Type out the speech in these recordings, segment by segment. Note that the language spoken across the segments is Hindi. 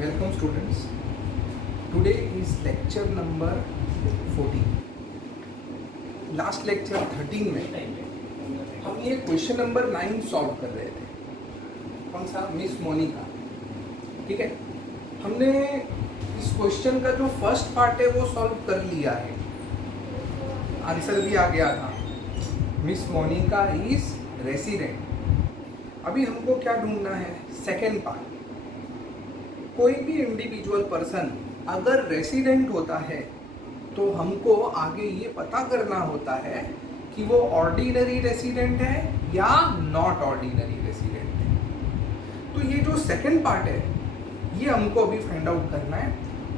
Welcome students. Today is lecture number 14. Last lecture 13 में हम ये क्वेश्चन नंबर 9 सॉल्व कर रहे थे. कौन सा? मिस मोनिका. ठीक है, हमने इस क्वेश्चन का जो फर्स्ट पार्ट है वो सॉल्व कर लिया है. आंसर भी आ गया था. Miss Monica is resident. अभी हमको क्या ढूंढना है? Second part. कोई भी इंडिविजुअल पर्सन अगर रेसिडेंट होता है तो हमको आगे ये पता करना होता है कि वो ऑर्डिनरी रेसिडेंट है या नॉट ऑर्डिनरी रेसिडेंट है. तो ये जो सेकंड पार्ट है ये हमको अभी फाइंड आउट करना है,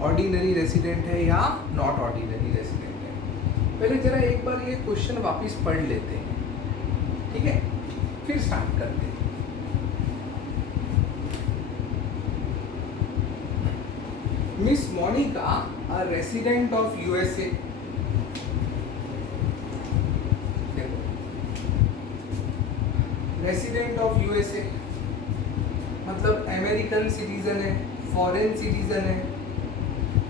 ऑर्डिनरी रेसिडेंट है या नॉट ऑर्डिनरी रेसिडेंट है. पहले जरा एक बार ये क्वेश्चन वापस पढ़ लेते हैं, ठीक है, फिर स्टार्ट करते हैं. Miss Monica, a resident of USA. Resident of USA मतलब अमेरिकन सिटीजन है, फॉरेन सिटीजन है.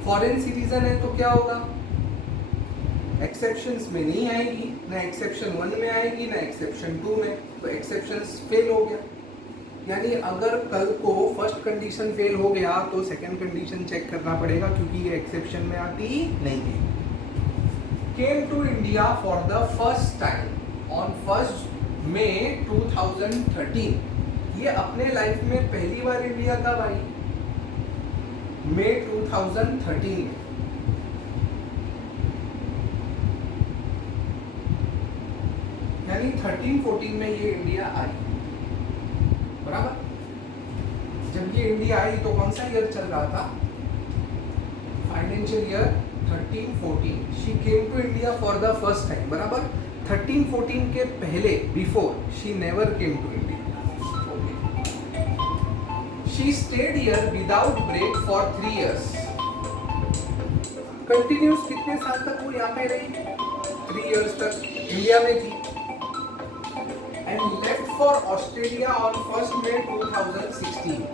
फॉरेन सिटीजन है तो क्या होगा? एक्सेप्शंस में नहीं आएगी, ना एक्सेप्शन 1 में आएगी ना एक्सेप्शन 2 में. तो एक्सेप्शंस फेल हो गया. यानी अगर कल को फर्स्ट कंडीशन फेल हो गया तो सेकंड कंडीशन चेक करना पड़ेगा क्योंकि ये एक्सेप्शन में आती नहीं है. Came to India for the first time on 1 May 2013. ये अपने लाइफ में पहली बार इंडिया कब आई? मई 2013 में. यानी 13-14 में ये इंडिया आई. बराबर. जब ये इंडिया आई तो कौन सा ईयर चल रहा था? Financial year 13-14. She came to India for the first time. बराबर. 13-14 के पहले, before, she never came to India. She stayed here without break for 3 years. Continuous कितने साल तक वो यहाँ पे रही? 3 years तक इंडिया में थी. And left for Australia on 1st May 2016.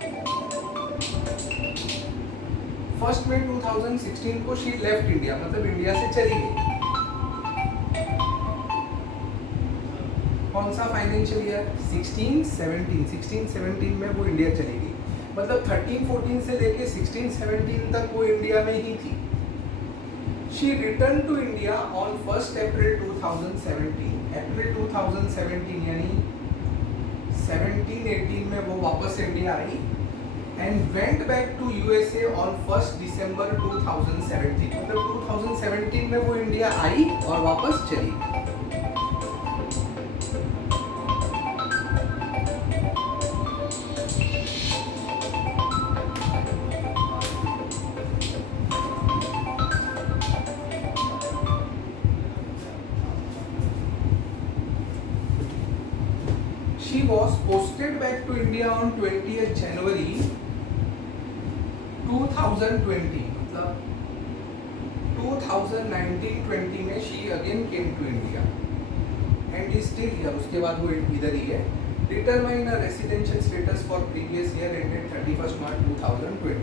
1st May 2016 को she left India, मतलब इंडिया से चली गई. कौन सा फाइनेंशियल ईयर? 16-17. 16-17 में वो इंडिया चली गई. मतलब 13-14 से लेके 16-17 तक वो इंडिया में ही थी. She returned to India on 1st April 2017. अप्रैल 2017 यानी 17-18 में वो वापस इंडिया आई. And went back to USA on 1st December 2017. मतलब 2017 में वो इंडिया आई और वापस चली. She was posted back to India on 20th January 2020. मतलब 2019-20 में she again came to India and is still here. उसके बाद वो इधर ही है. Determine a residential status for previous year ended 31st March 2020.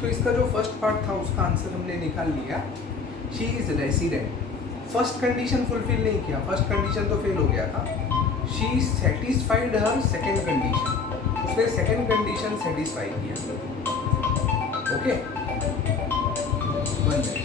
तो इसका जो फर्स्ट पार्ट था उसका आंसर हमने निकाल लिया. She is resident. First condition fulfil नहीं किया. फर्स्ट कंडीशन तो फेल हो गया था. She satisfied her second condition. उसने second condition satisfy किया. Okay? 1 minute.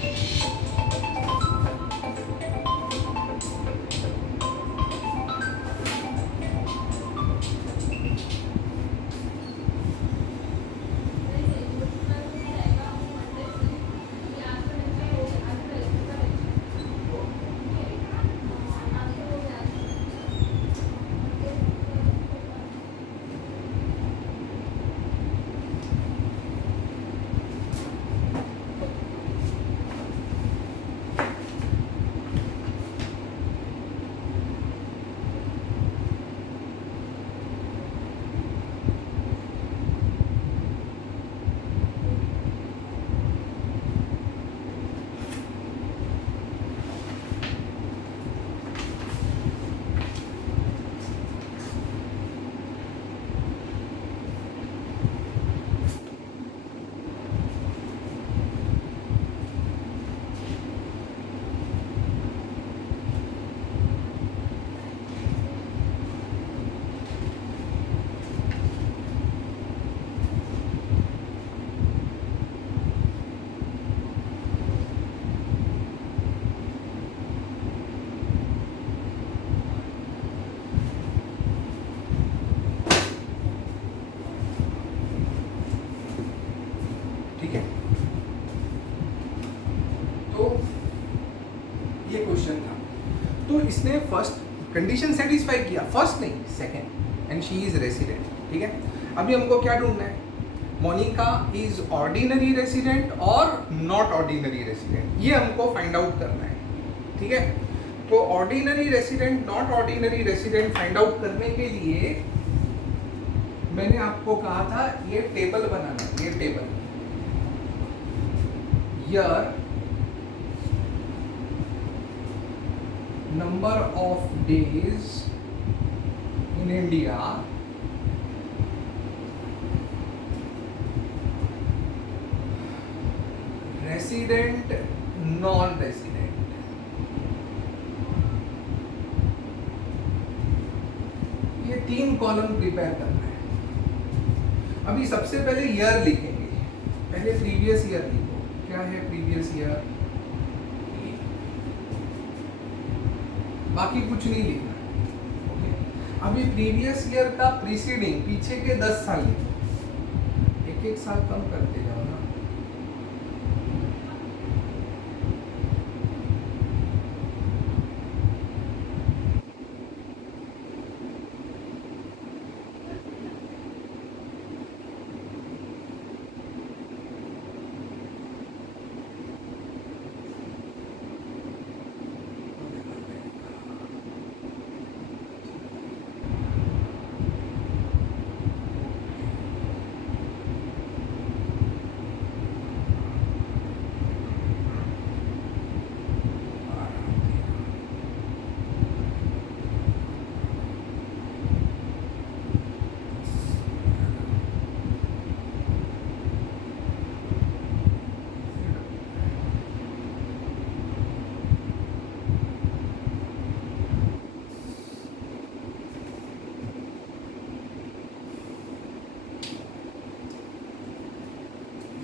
ठीक है, तो ये क्वेश्चन था। तो इसने फर्स्ट कंडीशन सेटिस्फाई किया, फर्स्ट नहीं second, and she is resident. ठीक है, अभी हमको क्या ढूंढना है, मोनिका इज ऑर्डिनरी रेसिडेंट और नॉट ऑर्डिनरी रेसिडेंट, ये हमको फाइंड आउट करना है। ठीक है, तो ordinary resident not ordinary resident find out करने के लिए मैंने आपको कहा था ये टेबल बनाना है, ये table here number of days in India resident non-resident, ये 3 कॉलम प्रिपेयर करना है। अभी सबसे पहले ईयर लिखेंगे, पहले प्रीवियस ईयर लिखो, क्या है प्रीवियस ईयर, बाकी कुछ नहीं लिखना। ओके, अभी प्रीवियस ईयर का प्रीसीडिंग पीछे के 10 साल लिखो, एक एक साल कम करते जाओ ना।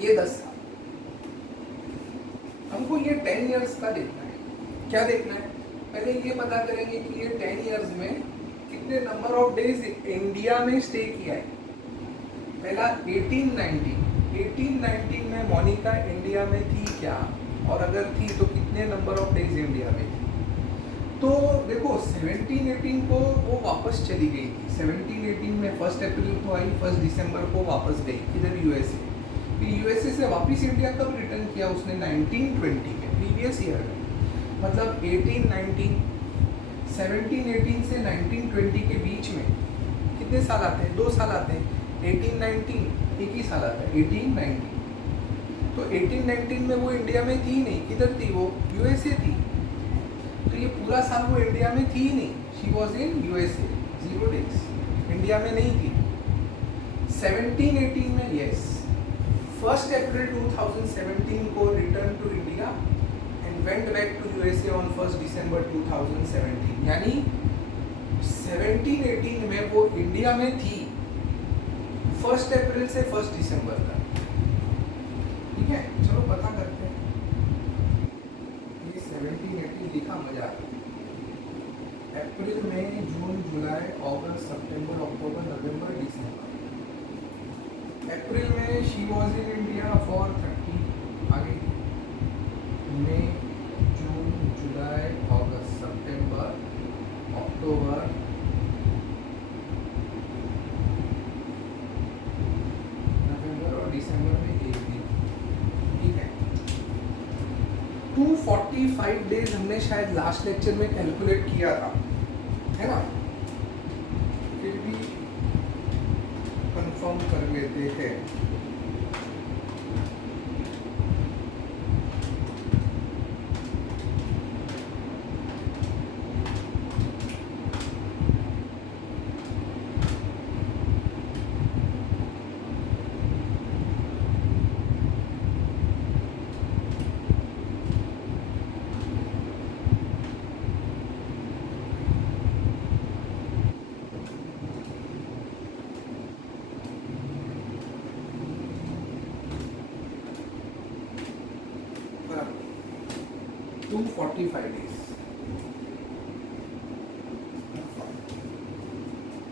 ये 10 साल, हमको ये 10 इयर्स का देखना है। क्या देखना है, पहले ये पता करेंगे कि ये 10 इयर्स में कितने नंबर ऑफ डेज इंडिया में स्टे किया है। पहला 1819 में मोनिका इंडिया में थी क्या, और अगर थी तो कितने नंबर ऑफ डेज इंडिया में थी। तो देखो 1718 को वो वापस चली गई थी, 1718 में 1 अप्रैल को आई, 1 दिसंबर को वापस गई किधर, यूएसए। फिर यूएसए से वापस इंडिया कब रिटर्न किया उसने, 1920 में, प्रीवियस ईयर में। मतलब 1819, 1718 से 1920 के बीच में कितने साल आते हैं, 2 साल आते हैं। 1819 एक ही साल आता है, 1819। तो 1819 में वो इंडिया में थी नहीं, किधर थी वो, यूएसए थी। तो ये पूरा साल वो इंडिया में थी नहीं, she was in USA, 0 days, India में नहीं थी। 1718 में यस, 1 अप्रैल 2017 को return to India and went back to USA on 1 December 2017, यानी 1718 में वो इंडिया में थी 1 अप्रैल से 1 दिसंबर तक। ठीक है, चलो पता करते हैं। ये 1718 लिखा, मजा आ गया। अप्रैल, मई, जून, जुलाई, अगस्त, सितंबर, अक्टूबर, नवंबर, दिसंबर। अप्रैल में she was in India for 30, आगे मई, जून, जुलाई, अगस्त, सितंबर, अक्टूबर, नवंबर और दिसंबर में 1 दिन। ठीक है, 245 डेज हमने शायद लास्ट लेक्चर में कैलकुलेट किया था, है ना, फिर भी कंफर्म कर लेते हैं। बराबर 245 डेज।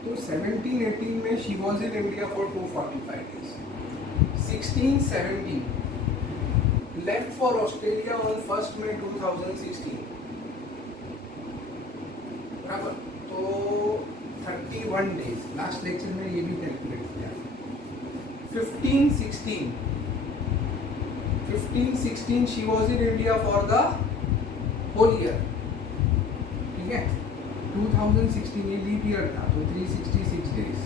तो 1718 में she was in India for 245 days. 1670 left for Australia on 1st May 2016. बराबर, तो 31 days, लास्ट लेक्चर में ये भी कैलकुलेट किया। 1516 she was in India for the whole year, ठीक है। 2016 ये लीप ईयर था तो 366 days।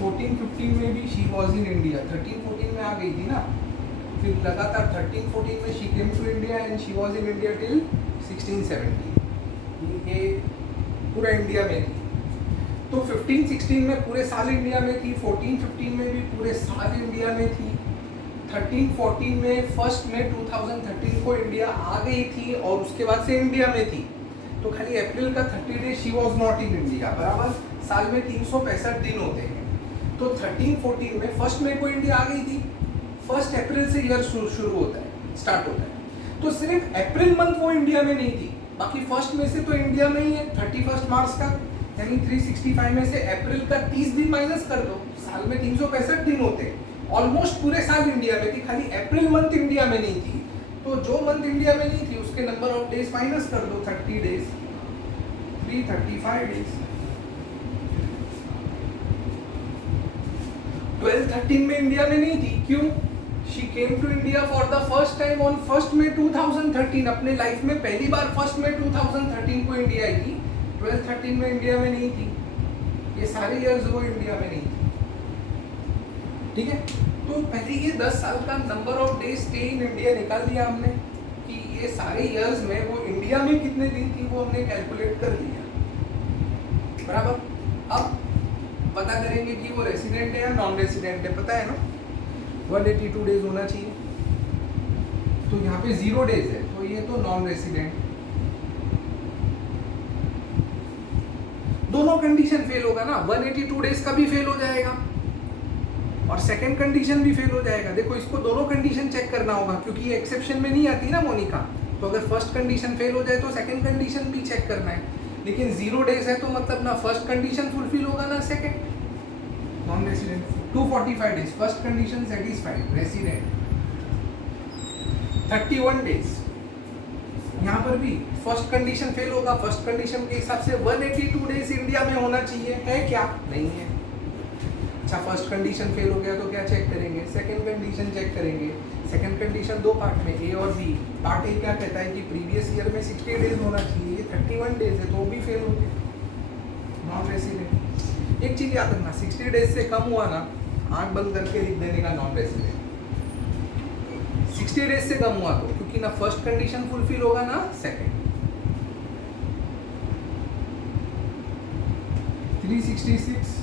14-15 में भी she was in India, 13-14 में आ गई थी ना, फिर लगातार 13-14 में she came to India and she was in India till 1670, ये पूरा इंडिया में थी। तो 15-16 में पूरे साल इंडिया में थी, 14-15 में भी पूरे साल इंडिया में थी, 13-14 में 1st May 2013 को इंडिया आ गई थी और उसके बाद से इंडिया में थी। तो खाली अप्रैल का 30 days she was not in India, बराबर। साल में 365 दिन होते हैं, तो 13-14 में 1st May को इंडिया आ गई थी, 1 अप्रैल से ईयर शुरू होता है, स्टार्ट होता है। तो सिर्फ अप्रैल मंथ वो इंडिया में नहीं थी, बाकी 1st May से तो इंडिया में ही है 31 मार्च का, यानी 365 में से अप्रैल का 30 दिन माइनस कर दो, साल में 365 दिन होते हैं। ऑलमोस्ट पूरे साल इंडिया में थी, खाली अप्रैल मंथ इंडिया में नहीं थी। तो जो मंथ इंडिया में नहीं थी उसके नंबर ऑफ डेज माइनस कर दो, 30 डेज, 335 डेज। 12-13 में इंडिया में नहीं थी, क्यों? She came to India for the first time on 1st May 2013, अपने लाइफ में पहली बार 1st May 2013 को इंडिया आई थी। 12-13 में इंडिया में नहीं थी, ये सारे इयर्स वो इंडिया में नहीं थी, ठीक है। तो पहले ये 10 साल का number of days stay in India निकाल दिया हमने कि ये सारे इयर्स में वो इंडिया में कितने दिन थी वो हमने कैलकुलेट कर लिया, बराबर। अब पता करेंगे कि वो रेसिडेंट है या नॉन रेसिडेंट है, पता है ना, 182 डेज होना चाहिए। तो यहाँ पे 0 डेज है, तो ये तो नॉन रेसिडेंट। दोनों कंडीशन फेल होगा ना, 182 डेज का भी फेल हो जाएगा और सेकंड कंडीशन भी फेल हो जाएगा। देखो इसको दोनों कंडीशन चेक करना होगा, क्योंकि ये एक्सेप्शन में नहीं आती ना मोनिका। तो अगर फर्स्ट कंडीशन फेल हो जाए तो सेकंड कंडीशन भी चेक करना है, लेकिन 0 डेज है तो मतलब ना फर्स्ट कंडीशन फुलफिल होगा ना second. Non resident 245 days, first condition satisfied, resident 31 days. यहाँ पर भी फर्स्ट कंडीशन फेल होगा, फर्स्ट कंडीशन के हिसाब से 182 डेज इंडिया में होना चाहिए, है क्या? नहीं है। अच्छा, फर्स्ट कंडीशन फेल हो गया तो क्या चेक करेंगे? सेकंड कंडीशन चेक करेंगे। सेकंड कंडीशन 2 पार्ट में, ए और बी। पार्ट ए क्या कहता है कि प्रीवियस ईयर में 60 डेज होना चाहिए, ये 31 डेज है तो भी फेल हो गए, नॉन रेसिडेंट। एक चीज याद रखना, 60 डेज से कम हुआ ना, आंख बंद करके लिख देने का नॉन रेसिडेंट। 60 डेज से कम हुआ तो, क्योंकि ना फर्स्ट कंडीशन फुलफिल होगा ना सेकंड। 366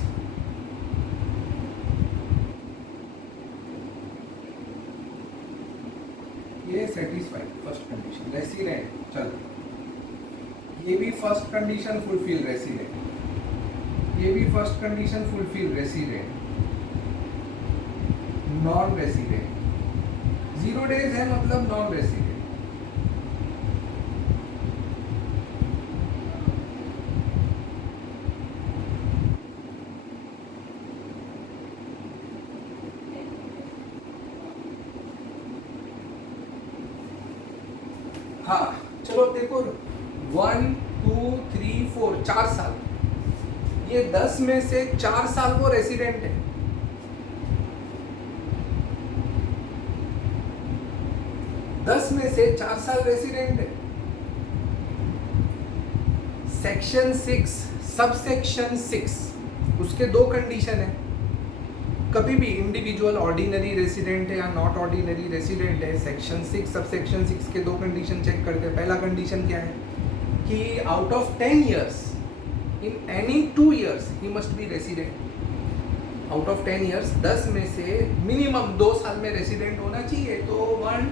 ये सेटिस्फाइड फर्स्ट कंडीशन, रेसिडेंट। चलो ये भी फर्स्ट कंडीशन फुलफिल, रेसिडेंट। ये भी first condition fulfil, resident. Non resident 0 days है मतलब नॉन रेसिडेंट। हाँ चलो देखो 1 2 3 4 4 साल, ये 10 में से 4 साल वो रेसिडेंट है। दस में से 4 साल रेसिडेंट है। सेक्शन 6 सब सेक्शन 6 उसके 2 कंडीशन है। कभी भी इंडिविजुअल ऑर्डिनरी रेसिडेंट है या नॉट ऑर्डिनरी रेसिडेंट है, सेक्शन 6 सब सेक्शन 6 के 2 कंडीशन चेक करते हैं। पहला कंडीशन क्या है कि out of 10 years in any 2 years he must be resident. Out of 10 years 10 में से मिनिमम 2 साल में रेसिडेंट होना चाहिए। तो 1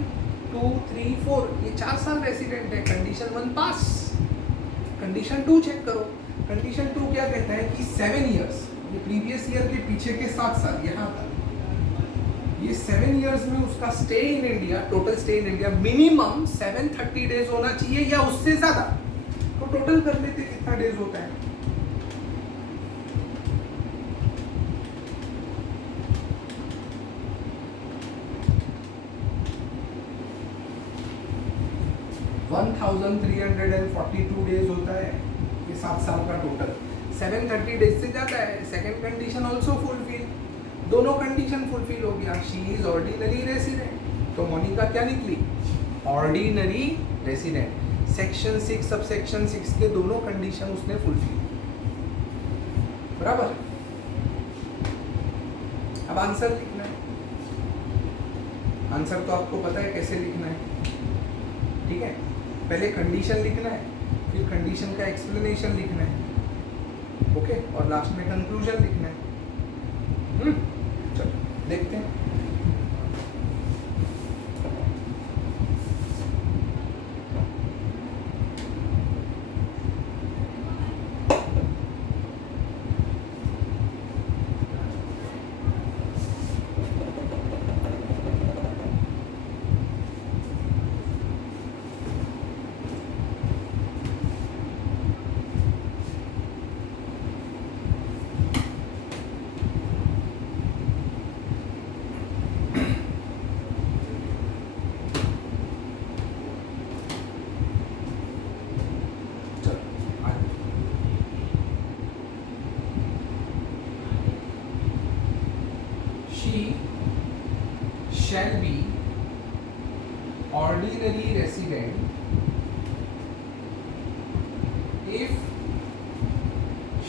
2 3 4 ये 4 साल रेसिडेंट है। कंडीशन 1 पास। कंडीशन 2 चेक करो। कंडीशन 2 क्या कहता है कि 7 years, ये प्रीवियस ईयर के पीछे के 7 साल यहाँ तक, ये 7 years में उसका stay in India, total stay in India minimum 730 days होना चाहिए या उससे ज्यादा। तो टोटल कर लेते कितना डेज होता है। 1342 डेज होता है ये 7 साल का टोटल। 730 डेज से ज़्यादा है। सेकेंड कंडीशन ऑल्सो फुलफिल, दोनों कंडीशन फुलफिल हो गया। शी इज ऑर्डिनरी रेसिडेंट, तो मोनिका क्या निकली? Ordinary resident. Section 6 sub section 6 के दोनों कंडीशन उसने फुलफिल, बराबर। अब आंसर लिखना है। आंसर तो आपको पता है कैसे लिखना है, ठीक है। पहले कंडीशन लिखना है, फिर कंडीशन का एक्सप्लेनेशन लिखना है, ओके, और लास्ट में कंक्लूजन लिखना है। चलो देखते हैं। She shall be ordinary resident if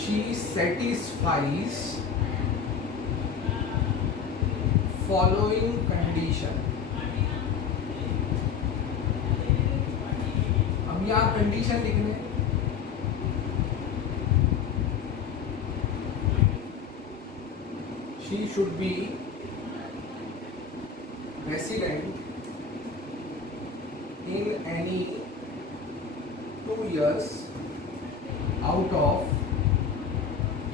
she satisfies following condition। अब यहाँ कंडीशन लिखने, she should be resident in any 2 years out of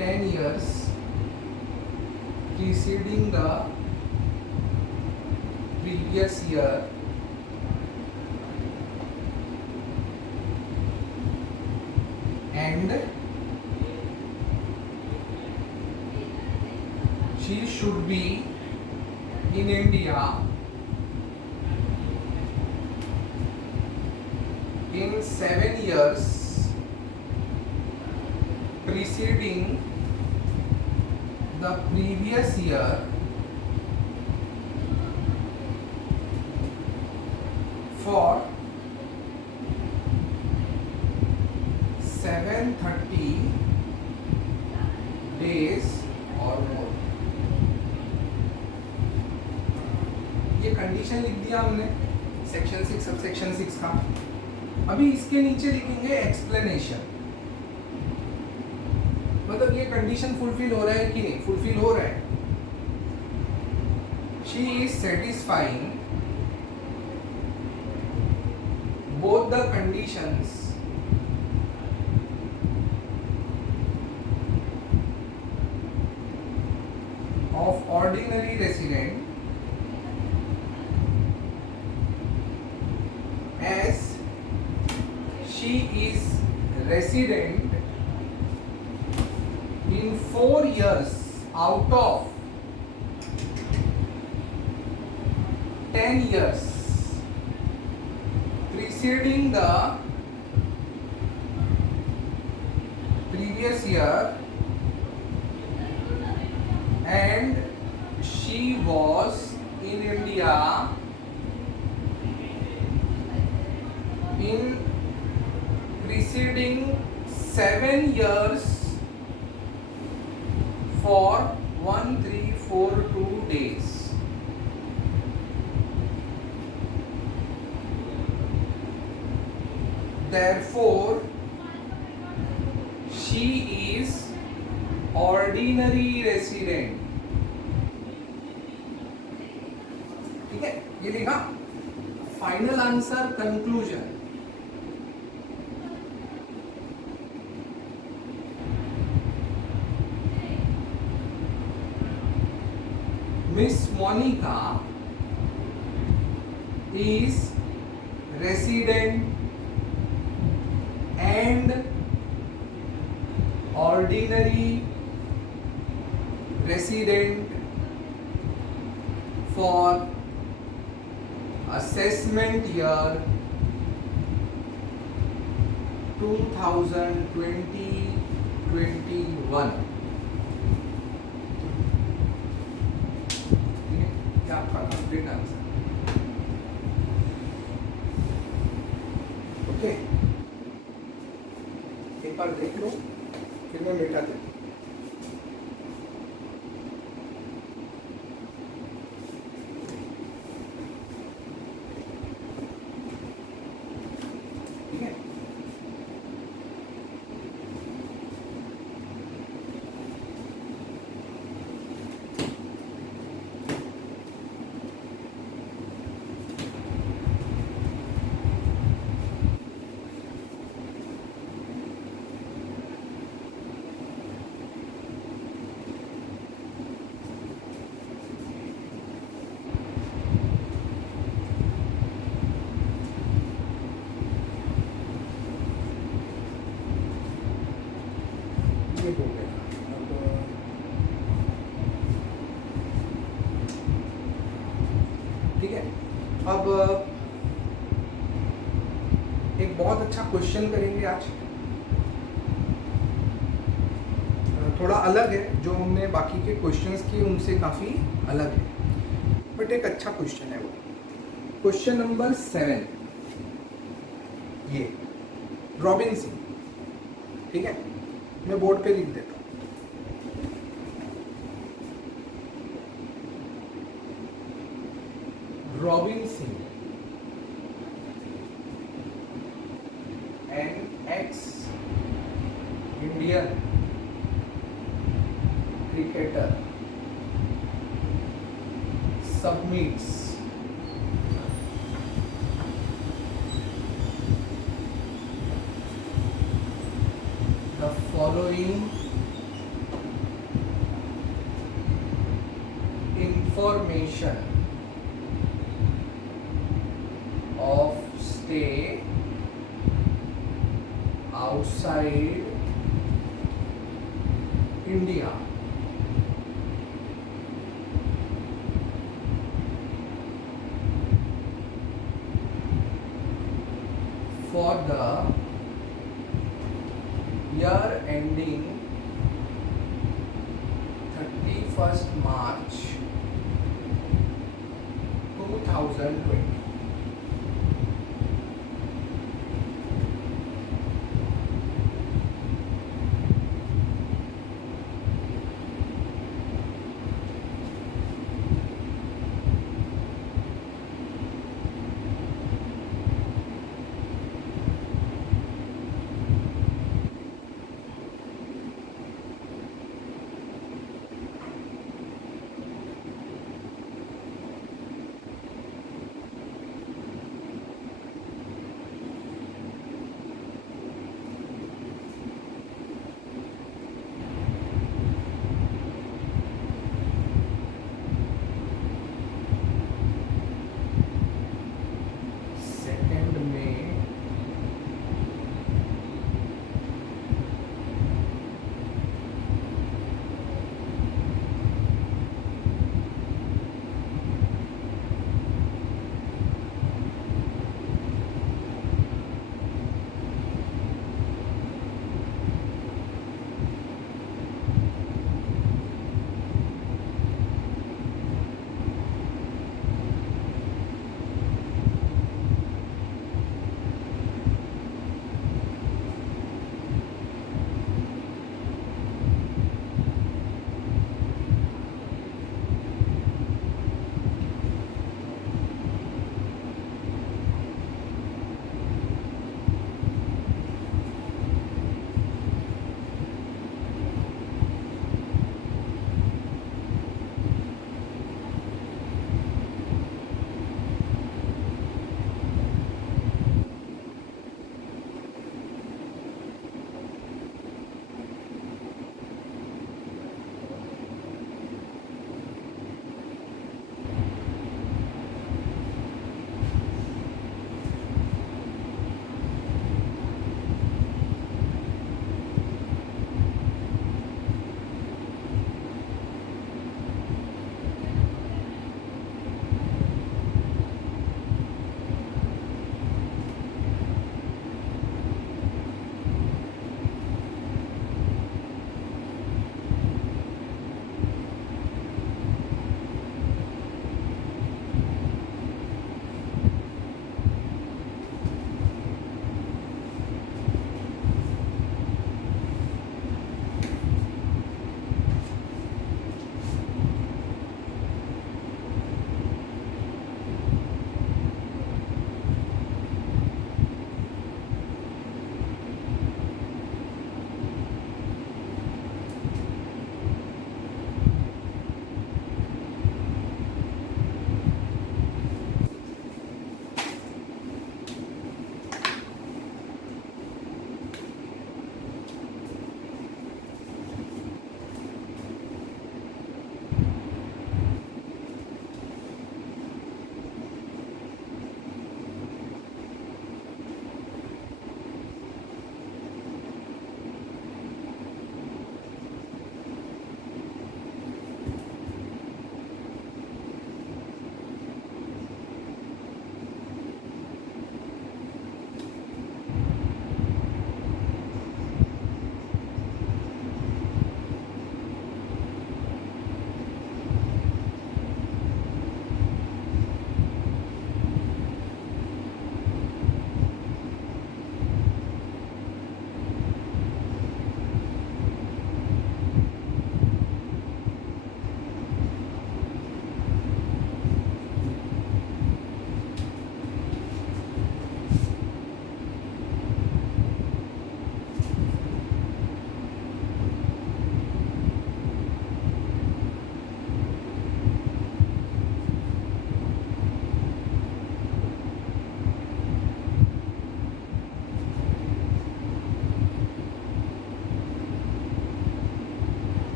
10 years preceding the previous year and she should be in India in 7 years preceding the previous year for 730 days or more। ये कंडीशन लिख दिया हमने सेक्शन 6 सब सेक्शन 6 का। अभी इसके नीचे लिखेंगे एक्सप्लेनेशन, मतलब ये कंडीशन फुलफिल हो रहा है कि नहीं, फुलफिल हो रहा है। She is satisfying both the conditions of ordinary resident as she is resident in 4 years out of 10 years preceding the previous year and she was in India in preceding 7 years for 1342 days। Therefore she is ordinary resident। ठीक है, ये लिखा। Final answer conclusion. Miss Monica is resident and ordinary resident for assessment year 2021। ठीक है, ये आपका कंप्लीट आंसर। ओके, एक बार देख लो, फिर मैं मिटा देता हूँ। ठीक है, ये हो गया। अब ठीक है, अब एक बहुत अच्छा क्वेश्चन करेंगे आज। थोड़ा अलग है, जो हमने बाकी के क्वेश्चंस किए उनसे काफ़ी अलग है, बट एक अच्छा क्वेश्चन है वो। क्वेश्चन नंबर 7, ये रॉबिन सिंह। ठीक है, मैं बोर्ड पे लिख देता हूँ। Robin Singh, an ex-Indian cricketer, submits the following information of stay outside India. For the year ending 31st March 2020.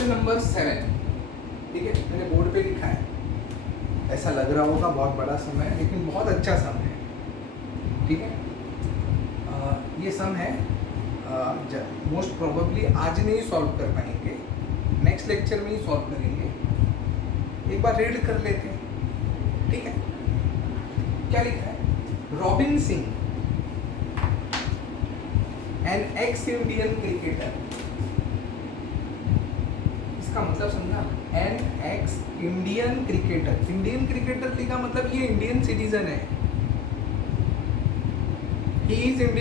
Question number 7, ठीक है, मैंने बोर्ड पे लिखा है, ऐसा लग रहा होगा बहुत बड़ा सम है, लेकिन बहुत अच्छा सम है, ठीक है। ये सम है, मोस्ट प्रोबेबली आज नहीं सॉल्व कर पाएंगे, नेक्स्ट लेक्चर में ही सॉल्व करेंगे। एक बार रीड कर लेते हैं, ठीक है। क्या लिखा है? Robin Singh, an ex Indian cricketer, इसका मतलब समझा, an ex Indian cricketer, Indian cricketer लिखा मतलब ये इंडियन सिटीजन है, ही इज इंडियन